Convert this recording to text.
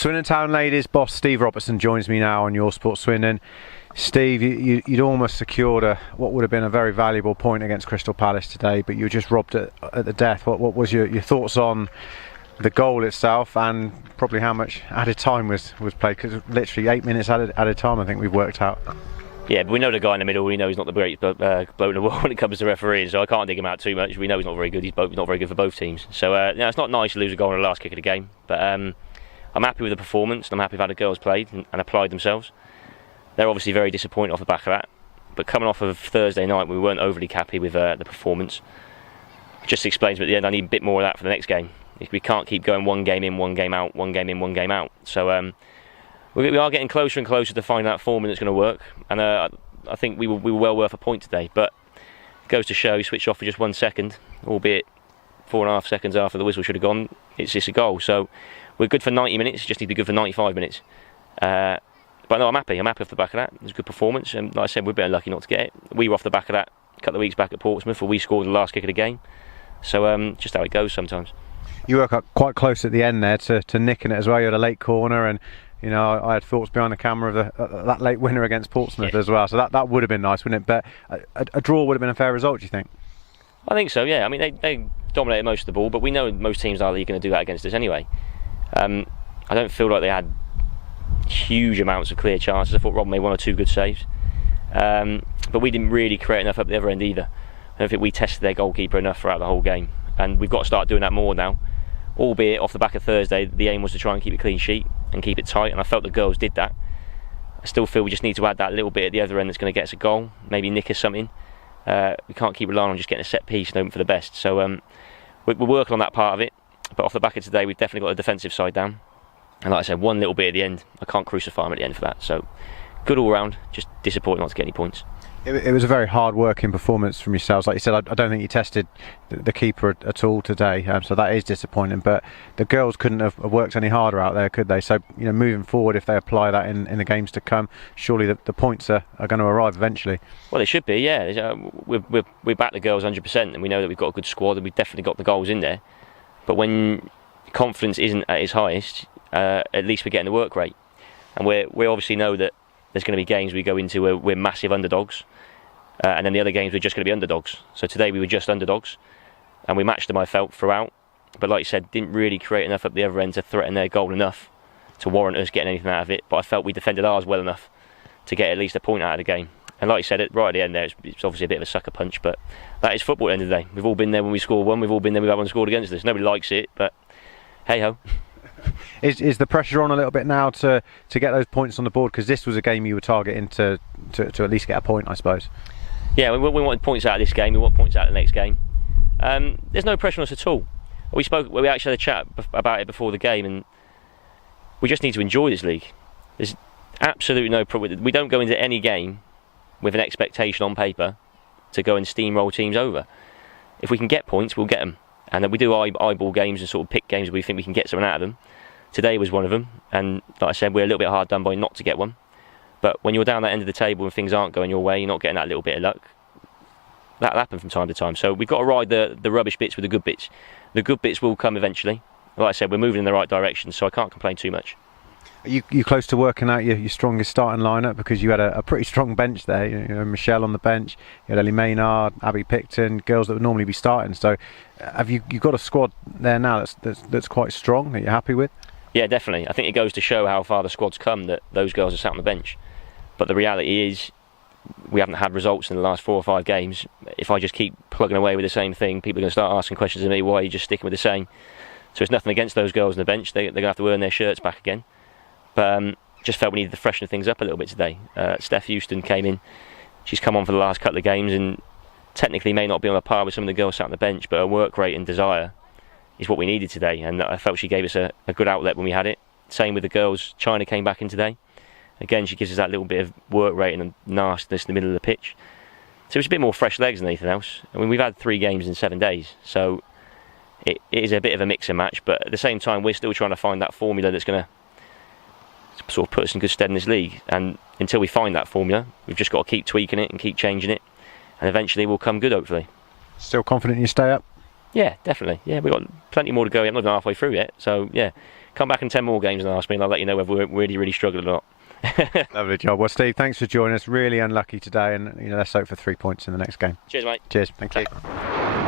Swindon Town ladies boss Steve Robertson joins me now on Your Sport Swindon. Steve, you'd almost secured what would have been a very valuable point against Crystal Palace today, but you were just robbed at the death. What was your thoughts on the goal itself, and probably how much added time was played? Because literally 8 minutes added time, I think we've worked out. Yeah, but we know the guy in the middle. We know he's not the greatest bloke in the world when it comes to refereeing, so I can't dig him out too much. We know he's not very good. He's not very good for both teams. So it's not nice to lose a goal on the last kick of the game, but I'm happy with the performance, and I'm happy with how the girls played and applied themselves. They're obviously very disappointed off the back of that, but coming off of Thursday night, we weren't overly happy with the performance. It just explains at the end I need a bit more of that for the next game. We can't keep going one game in, one game out, one game in, one game out. So we are getting closer and closer to finding that formula that's going to work, and I think we were well worth a point today. But it goes to show, switch off for just 1 second, albeit 4.5 seconds after the whistle should have gone, it's just a goal. So we're good for 90 minutes, just need to be good for 95 minutes. But no, I'm happy off the back of that. It was a good performance, and like I said, we're a bit unlucky not to get it. We were off the back of that a couple of weeks back at Portsmouth, where we scored the last kick of the game. So just how it goes sometimes. You were quite close at the end there to nicking it as well. You had a late corner, and you know I had thoughts behind the camera of that late winner against Portsmouth as well. So that would have been nice, wouldn't it? But a draw would have been a fair result, do you think? I think so. Yeah. I mean, they dominated most of the ball, but we know most teams are going to do that against us anyway. I don't feel like they had huge amounts of clear chances. I thought Rob made 1 or 2 good saves, but we didn't really create enough up the other end either. I don't think we tested their goalkeeper enough throughout the whole game, and we've got to start doing that more now. Albeit off the back of Thursday, the aim was to try and keep a clean sheet and keep it tight, and I felt the girls did that. I still feel we just need to add that little bit at the other end that's going to get us a goal, maybe nick us something. We can't keep relying on just getting a set piece and hoping for the best. So we're working on that part of it, but off the back of today, we've definitely got the defensive side down. And like I said, one little bit at the end, I can't crucify him at the end for that. So good all round, just disappointing not to get any points. It was a very hard-working performance from yourselves. Like you said, I don't think you tested the keeper at all today, so that is disappointing. But the girls couldn't have worked any harder out there, could they? So moving forward, if they apply that in the games to come, surely the points are going to arrive eventually. Well, they should be, yeah. We back the girls 100%, and we know that we've got a good squad, and we've definitely got the goals in there. But when confidence isn't at its highest, at least we're getting the work rate, and we obviously know that there's going to be games we go into where we're massive underdogs, and then the other games we're just going to be underdogs. So today we were just underdogs, and we matched them, I felt, throughout. But like you said, didn't really create enough up the other end to threaten their goal enough to warrant us getting anything out of it. But I felt we defended ours well enough to get at least a point out of the game. And like you said, right at the end there, it's obviously a bit of a sucker punch, but that is football at the end of the day. We've all been there when we score one, we've all been there when we have one scored against us. Nobody likes it, but hey-ho. Is the pressure on a little bit now to get those points on the board? Because this was a game you were targeting to at least get a point, I suppose. Yeah, we wanted points out of this game. We want points out of the next game. There's no pressure on us at all. We actually had a chat about it before the game, and we just need to enjoy this league. There's absolutely no problem. We don't go into any game with an expectation on paper to go and steamroll teams over. If we can get points, we'll get them. And then we do eyeball games and sort of pick games where we think we can get something out of them. Today was one of them, and like I said, we're a little bit hard done by not to get one. But when you're down that end of the table and things aren't going your way, you're not getting that little bit of luck. That'll happen from time to time. So we've got to ride the rubbish bits with the good bits. The good bits will come eventually. Like I said, we're moving in the right direction, so I can't complain too much. Are you close to working out your strongest starting lineup? Because you had a pretty strong bench there. You know, Michelle on the bench, you had Ellie Maynard, Abby Picton, girls that would normally be starting. So have you got a squad there now that's quite strong, that you're happy with? Yeah, definitely. I think it goes to show how far the squad's come that those girls are sat on the bench. But the reality is we haven't had results in the last 4 or 5 games. If I just keep plugging away with the same thing, people are going to start asking questions of me, why are you just sticking with the same? So it's nothing against those girls on the bench. They're going to have to earn their shirts back again. But just felt we needed to freshen things up a little bit today. Steph Houston came in. She's come on for the last couple of games and technically may not be on a par with some of the girls sat on the bench, but her work rate and desire is what we needed today. And I felt she gave us a good outlet when we had it. Same with the girls. China came back in today. Again, she gives us that little bit of work rate and nastiness in the middle of the pitch. So it's a bit more fresh legs than anything else. I mean, we've had 3 games in 7 days, so it is a bit of a mix and match. But at the same time, we're still trying to find that formula that's going to sort of put us in good stead in this league. And until we find that formula, we've just got to keep tweaking it and keep changing it, and eventually we'll come good, hopefully. Still confident you stay up? Yeah, definitely. Yeah, we've got plenty more to go. I'm not even halfway through yet, so yeah, come back in 10 more games and ask me, and I'll let you know whether we're really struggling or not. Lovely job. Well, Steve, thanks for joining us. Really unlucky today, and let's hope for 3 points in the next game. Cheers, mate. Cheers. Thank you.